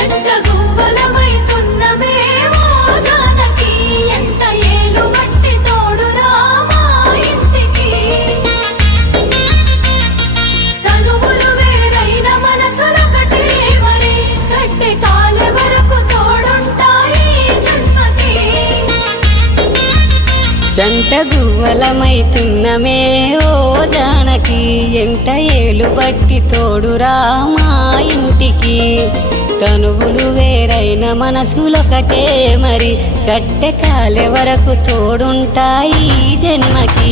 జంట గువ్వలమైతున్నమే ఓ జానకి ఎంత ఏలు బట్టి తోడురా మా ఇంటికి తనువులు వేరైన మనసులొకటే మరి కట్టె కాలే వరకు తోడుంటాయి జన్మకి జంట గువ్వలమైతున్నమే ఓ జానకి ఎంట ఏలు బట్టి తోడురా మా ఇంటికి తనువులు వేరైన మనసులొకటే మరి కట్టె కాలే వరకు తోడుంటాయి జన్మకి